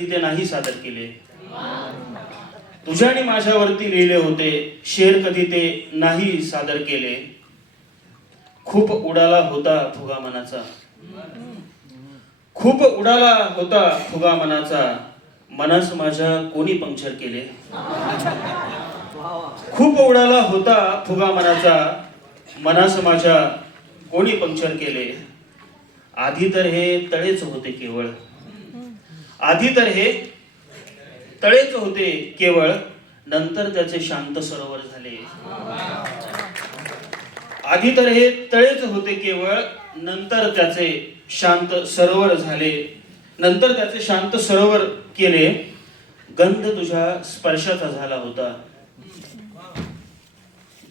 तिथे ते नाही सादर केले. तुझ्या आणि माझ्यावरती लिहिले होते शेर कधी ते नाही सादर केले. खूप उडाला होता फुगा मनाचा. खूप उडाला होता फुगा मनाचा. मनास माझ्या कोणी पंक्चर केले? खूप उडाला होता फुगा मनाचा. मनास माझ्या कोणी पंक्चर केले? आधी तर हे तळेच होते केवळ. आधी तर हे तळेच होते केवळ नंतर त्याचे शांत सरोवर झाले. आधी तर हे तळेच होते केवळ नंतर त्याचे शांत सरोवर झाले. नंतर त्याचे शांत सरोवर केले. गंध तुझ्या स्पर्शाचा झाला होता.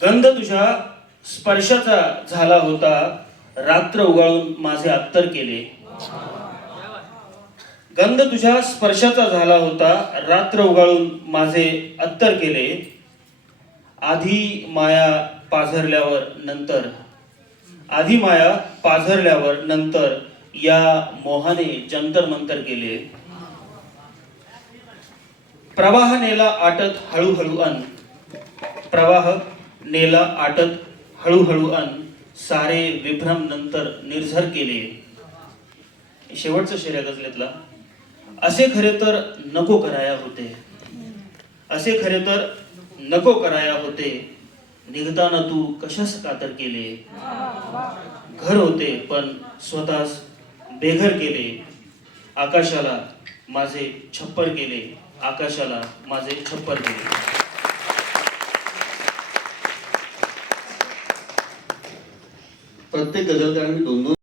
गंध तुझ्या स्पर्शाचा झाला होता. रात्र उगाळून माझे अत्तर केले. गंध तुझ्या स्पर्शाचा झाला होता रात्र उगाळून माझे अत्तर केले. आधी माया पाझरल्यावर नंतर आधी माया पाझरल्यावर नंतर या मोहाने जंतर मंतर केले. प्रवाह नेला आटत हळूहळू अन. प्रवाह नेला आटत हळूहळू अन. सारे विभ्रम नंतर निर्झर केले. शेवटचं शेर आहे असे खरे तर नको कराया होते. असे खरे तर नको कराया होते. निघताना तू कशास कातर केले? घर होते पण स्वतःच बेघर केले. आकाशाला माझे छप्पर केले. आकाशाला माझे छप्पर केले. प्रत्येक गजलकारांनी दोन दोन